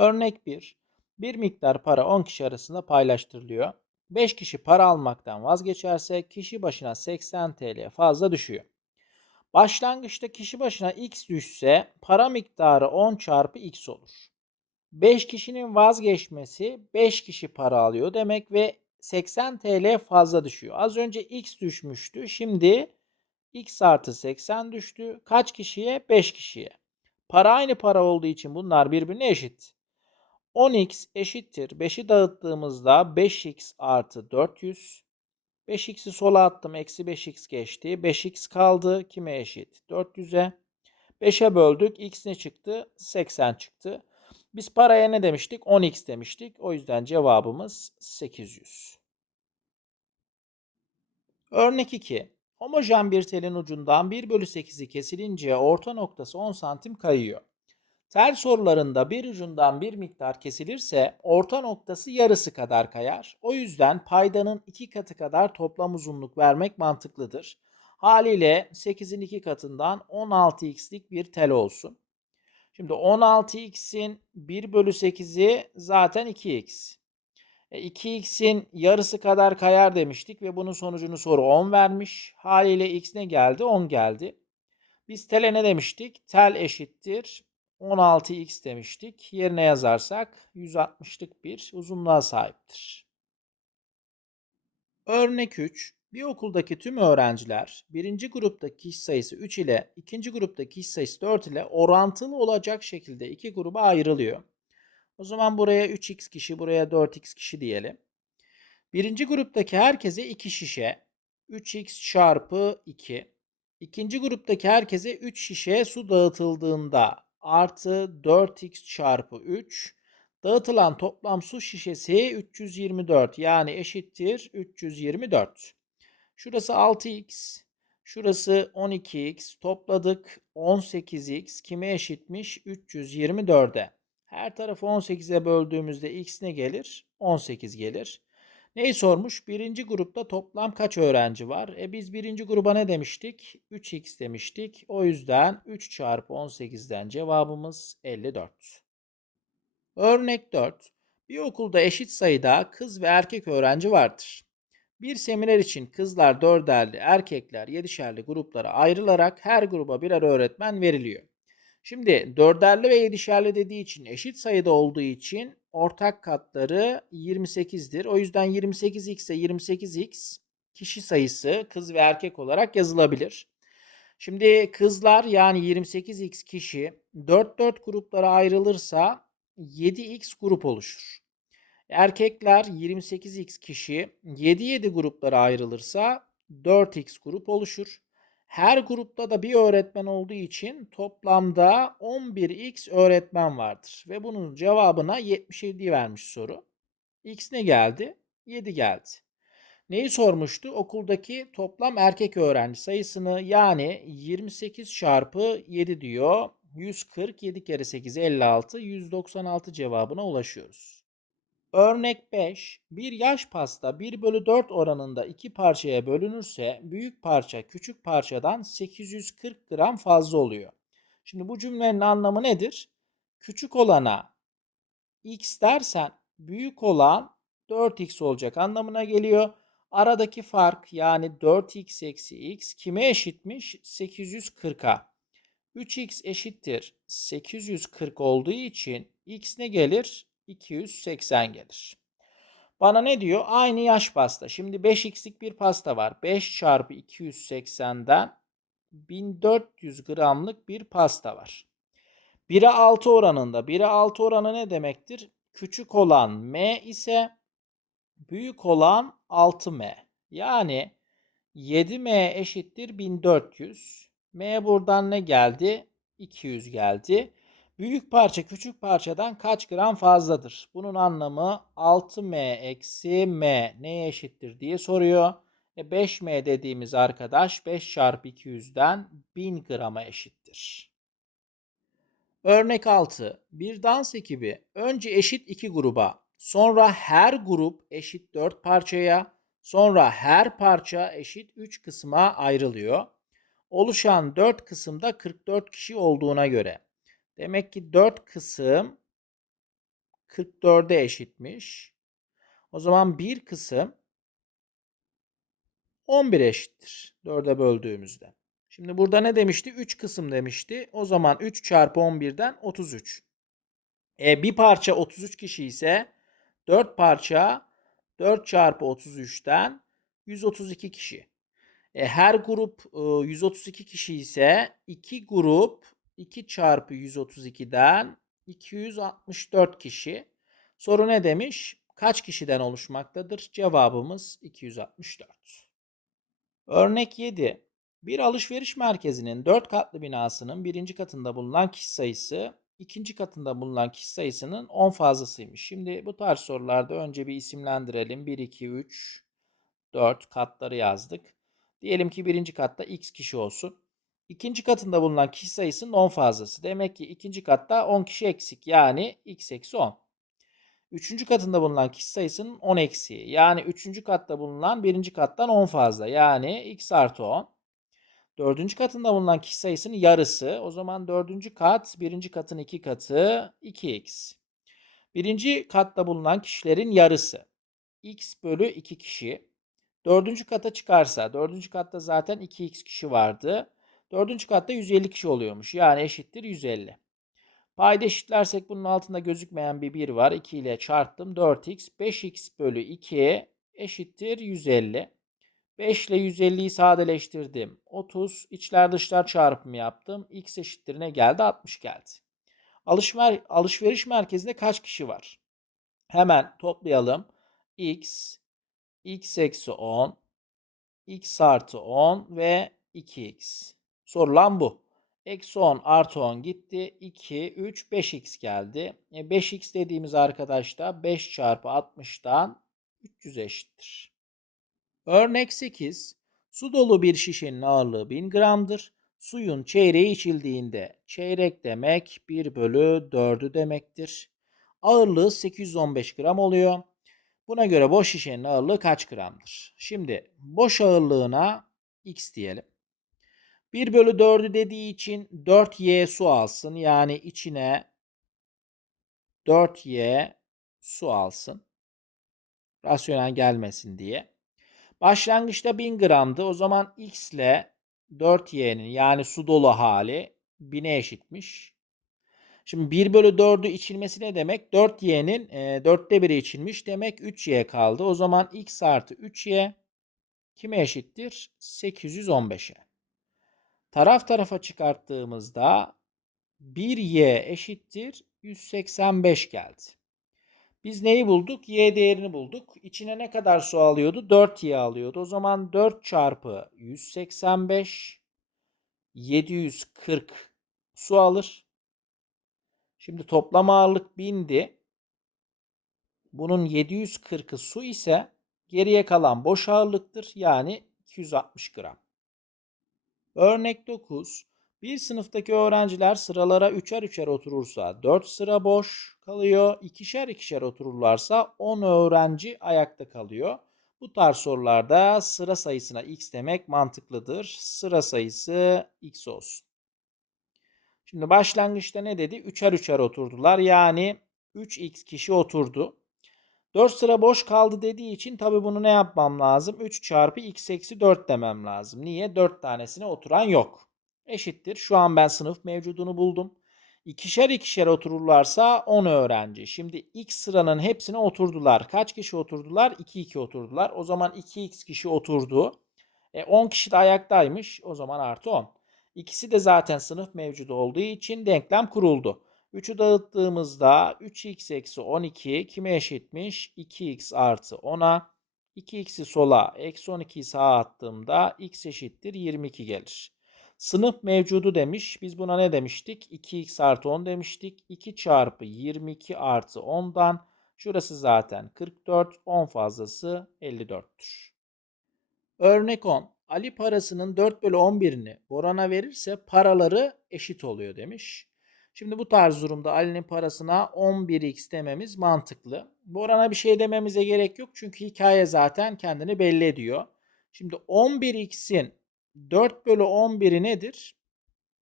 Örnek 1. Bir miktar para 10 kişi arasında paylaştırılıyor. 5 kişi para almaktan vazgeçerse kişi başına 80 TL fazla düşüyor. Başlangıçta kişi başına x düşse para miktarı 10 çarpı x olur. 5 kişinin vazgeçmesi 5 kişi para alıyor demek ve 80 TL fazla düşüyor. Az önce x düşmüştü. Şimdi x artı 80 düştü. Kaç kişiye? 5 kişiye. Para aynı para olduğu için bunlar birbirine eşit. 10x eşittir. 5'i dağıttığımızda 5x artı 400. 5x'i sola attım. Eksi 5x geçti. 5x kaldı. Kime eşit? 400'e. 5'e böldük. x ne çıktı? 80 çıktı. Biz paraya ne demiştik? 10x demiştik. O yüzden cevabımız 800. Örnek 2. Homojen bir telin ucundan 1 bölü 8'i kesilince orta noktası 10 santim kayıyor. Tel sorularında bir ucundan bir miktar kesilirse orta noktası yarısı kadar kayar. O yüzden paydanın iki katı kadar toplam uzunluk vermek mantıklıdır. Haliyle 8'in iki katından 16x'lik bir tel olsun. Şimdi 16x'in 1 bölü 8'i zaten 2x. E, 2x'in yarısı kadar kayar demiştik ve bunun sonucunu soru 10 vermiş. Haliyle x ne geldi? 10 geldi. Biz tele ne demiştik? Tel eşittir 16x demiştik. Yerine yazarsak 160'lık bir uzunluğa sahiptir. Örnek 3. Bir okuldaki tüm öğrenciler birinci gruptaki kişi sayısı 3 ile ikinci gruptaki kişi sayısı 4 ile orantılı olacak şekilde iki gruba ayrılıyor. O zaman buraya 3x kişi, buraya 4x kişi diyelim. Birinci gruptaki herkese 2 şişe, 3x çarpı 2. İkinci gruptaki herkese 3 şişe su dağıtıldığında artı 4x çarpı 3. Dağıtılan toplam su şişesi 324 yani eşittir 324. Şurası 6x, şurası 12x topladık 18x kime eşitmiş 324'e. Her tarafı 18'e böldüğümüzde x ne gelir? 18 gelir. Neyi sormuş? Birinci grupta toplam kaç öğrenci var? E biz birinci gruba ne demiştik? 3x demiştik. O yüzden 3 çarpı 18'den cevabımız 54. Örnek 4. Bir okulda eşit sayıda kız ve erkek öğrenci vardır. Bir seminer için kızlar dörderli, erkekler yedişerli gruplara ayrılarak her gruba birer öğretmen veriliyor. Şimdi dörderli ve yedişerli dediği için eşit sayıda olduğu için ortak katları 28'dir. O yüzden 28x ise 28x kişi sayısı kız ve erkek olarak yazılabilir. Şimdi kızlar yani 28x kişi 4-4 gruplara ayrılırsa 7x grup oluşur. Erkekler 28x kişi 7-7 gruplara ayrılırsa 4x grup oluşur. Her grupta da bir öğretmen olduğu için toplamda 11x öğretmen vardır. Ve bunun cevabına 77 vermiş soru. X ne geldi? 7 geldi. Neyi sormuştu? Okuldaki toplam erkek öğrenci sayısını yani 28 çarpı 7 diyor. 140, 7 kere 8 56, 196 cevabına ulaşıyoruz. Örnek 5. Bir yaş pasta 1 bölü 4 oranında iki parçaya bölünürse büyük parça küçük parçadan 840 gram fazla oluyor. Şimdi bu cümlenin anlamı nedir? Küçük olana x dersen büyük olan 4x olacak anlamına geliyor. Aradaki fark yani 4x eksi x kime eşitmiş? 840'a. 3x eşittir 840 olduğu için x ne gelir? 280 gelir. Bana ne diyor? Aynı yaş pasta. Şimdi 5x'lik bir pasta var. 5 çarpı 280'den 1400 gramlık bir pasta var. 1'e 6 oranında. 1'e 6 oranı ne demektir? Küçük olan m ise büyük olan 6m. Yani 7m eşittir 1400. m buradan ne geldi? 200 geldi. Büyük parça küçük parçadan kaç gram fazladır? Bunun anlamı 6m eksi m neye eşittir diye soruyor. E 5m dediğimiz arkadaş 5 çarpı 200'den 1000 grama eşittir. Örnek 6. Bir dans ekibi önce eşit iki gruba, sonra her grup eşit 4 parçaya, sonra her parça eşit 3 kısma ayrılıyor. Oluşan 4 kısımda 44 kişi olduğuna göre Demek ki 4 kısım 44'e eşitmiş. O zaman bir kısım 11 eşittir. 4'e böldüğümüzde. Şimdi burada ne demişti? 3 kısım demişti. O zaman 3 çarpı 11'den 33. E, bir parça 33 kişi ise 4 parça 4 çarpı 33'ten 132 kişi. E, her grup e, 132 kişi ise 2 grup 2 çarpı 132'den 264 kişi. Soru ne demiş? Kaç kişiden oluşmaktadır? Cevabımız 264. Örnek 7. Bir alışveriş merkezinin 4 katlı binasının birinci katında bulunan kişi sayısı ikinci katında bulunan kişi sayısının 10 fazlasıymış. Şimdi bu tarz sorularda önce bir isimlendirelim. 1, 2, 3, 4 katları yazdık. Diyelim ki birinci katta x kişi olsun. İkinci katında bulunan kişi sayısının 10 fazlası. Demek ki ikinci katta 10 kişi eksik. Yani x eksi 10. Üçüncü katında bulunan kişi sayısının 10 eksiği. Yani üçüncü katta bulunan birinci kattan 10 fazla. Yani x artı 10. Dördüncü katında bulunan kişi sayısının yarısı. O zaman dördüncü kat birinci katın iki katı 2x. Birinci katta bulunan kişilerin yarısı. x bölü 2 kişi. Dördüncü kata çıkarsa, dördüncü katta zaten 2x kişi vardı. Dördüncü katta 150 kişi oluyormuş. Yani eşittir 150. Payda eşitlersek bunun altında gözükmeyen bir 1 var. 2 ile çarptım. 4x. 5x bölü 2 eşittir 150. 5 ile 150'yi sadeleştirdim. 30. içler dışlar çarpımı yaptım. x eşittir ne geldi? 60 geldi. Alışver alışveriş merkezinde kaç kişi var? Hemen toplayalım. x, x eksi 10, x artı 10 ve 2x. Sorulan bu. Eksi 10 artı 10 gitti. 2, 3, 5x geldi. E 5x dediğimiz arkadaş da 5 çarpı 60'dan 300 eşittir. Örnek 8. Su dolu bir şişenin ağırlığı 1000 gramdır. Suyun çeyreği içildiğinde çeyrek demek 1 bölü 4'ü demektir. Ağırlığı 815 gram oluyor. Buna göre boş şişenin ağırlığı kaç gramdır? Şimdi boş ağırlığına x diyelim. 1 bölü 4'ü dediği için 4y su alsın. Yani içine 4y su alsın. Rasyonel gelmesin diye. Başlangıçta 1000 gramdı. O zaman x ile 4y'nin yani su dolu hali 1000'e eşitmiş. Şimdi 1 bölü 4'ü içilmesi ne demek? 4y'nin e, 4'te 1'i içilmiş. Demek 3y kaldı. O zaman x artı 3y kime eşittir? 815'e. Taraf tarafa çıkarttığımızda 1y eşittir 185 geldi. Biz neyi bulduk? Y değerini bulduk. İçine ne kadar su alıyordu? 4y alıyordu. O zaman 4 çarpı 185 740 su alır. Şimdi toplam ağırlık 1000'di. Bunun 740'ı su ise geriye kalan boş ağırlıktır. Yani 260 gram. Örnek 9. Bir sınıftaki öğrenciler sıralara üçer üçer oturursa 4 sıra boş kalıyor. İkişer ikişer otururlarsa 10 öğrenci ayakta kalıyor. Bu tarz sorularda sıra sayısına x demek mantıklıdır. Sıra sayısı x olsun. Şimdi başlangıçta ne dedi? Üçer üçer oturdular. Yani 3x kişi oturdu. 4 sıra boş kaldı dediği için tabi bunu ne yapmam lazım? 3 çarpı x eksi 4 demem lazım. Niye? 4 tanesine oturan yok. Eşittir. Şu an ben sınıf mevcudunu buldum. İkişer ikişer otururlarsa 10 öğrenci. Şimdi x sıranın hepsine oturdular. Kaç kişi oturdular? 2 2 oturdular. O zaman 2x kişi oturdu. E 10 kişi de ayaktaymış. O zaman artı 10. İkisi de zaten sınıf mevcudu olduğu için denklem kuruldu. 3'ü dağıttığımızda 3x eksi 12 kime eşitmiş? 2x artı 10'a. 2x'i sola eksi 12'yi sağa attığımda x eşittir 22 gelir. Sınıf mevcudu demiş. Biz buna ne demiştik? 2x artı 10 demiştik. 2 çarpı 22 artı 10'dan şurası zaten 44. 10 fazlası 54'tür. Örnek 10. Ali parasının 4 bölü 11'ini Boran'a verirse paraları eşit oluyor demiş. Şimdi bu tarz durumda Ali'nin parasına 11x dememiz mantıklı. Boran'a bir şey dememize gerek yok çünkü hikaye zaten kendini belli ediyor. Şimdi 11x'in 4 bölü 11'i nedir?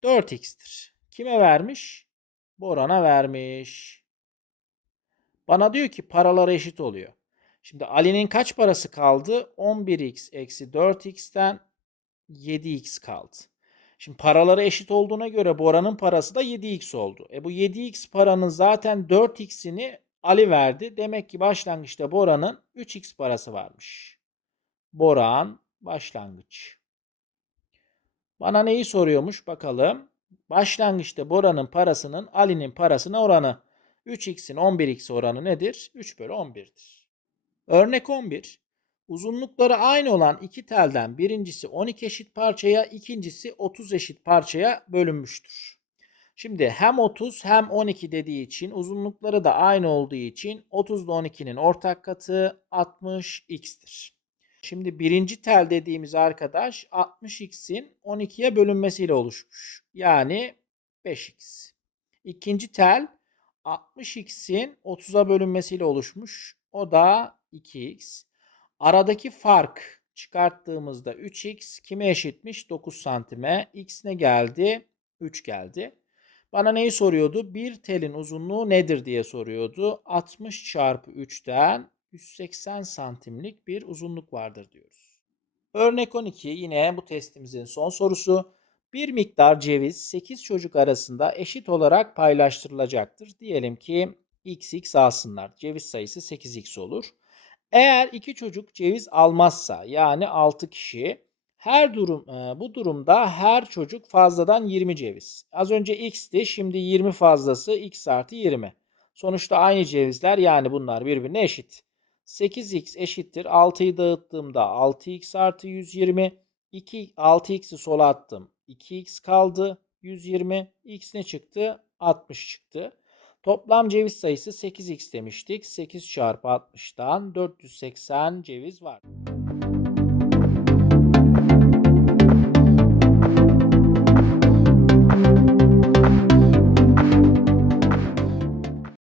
4x'tir. Kime vermiş? Boran'a vermiş. Bana diyor ki paralar eşit oluyor. Şimdi Ali'nin kaç parası kaldı? 11x eksi 4x'ten 7x kaldı. Şimdi paraları eşit olduğuna göre Bora'nın parası da 7x oldu. E bu 7x paranın zaten 4x'ini Ali verdi. Demek ki başlangıçta Bora'nın 3x parası varmış. Boran başlangıç. Bana neyi soruyormuş bakalım. Başlangıçta Bora'nın parasının Ali'nin parasına oranı. 3x'in 11x oranı nedir? 3 bölü 11'dir. Örnek 11. Uzunlukları aynı olan iki telden birincisi 12 eşit parçaya, ikincisi 30 eşit parçaya bölünmüştür. Şimdi hem 30 hem 12 dediği için uzunlukları da aynı olduğu için 30 ile 12'nin ortak katı 60x'tir. Şimdi birinci tel dediğimiz arkadaş 60x'in 12'ye bölünmesiyle oluşmuş. Yani 5x. İkinci tel 60x'in 30'a bölünmesiyle oluşmuş. O da 2x. Aradaki fark çıkarttığımızda 3x kime eşitmiş? 9 santime. X ne geldi? 3 geldi. Bana neyi soruyordu? Bir telin uzunluğu nedir diye soruyordu. 60 çarpı 3'ten 180 santimlik bir uzunluk vardır diyoruz. Örnek 12 yine bu testimizin son sorusu. Bir miktar ceviz 8 çocuk arasında eşit olarak paylaştırılacaktır. Diyelim ki xx alsınlar. Ceviz sayısı 8x olur. Eğer iki çocuk ceviz almazsa yani 6 kişi her durum e, bu durumda her çocuk fazladan 20 ceviz. Az önce x'ti şimdi 20 fazlası x artı 20. Sonuçta aynı cevizler yani bunlar birbirine eşit. 8x eşittir 6'yı dağıttığımda 6x artı 120. 2, 6x'i sola attım. 2x kaldı. 120. x ne çıktı? 60 çıktı. Toplam ceviz sayısı 8x demiştik. 8 çarpı 60'dan 480 ceviz var.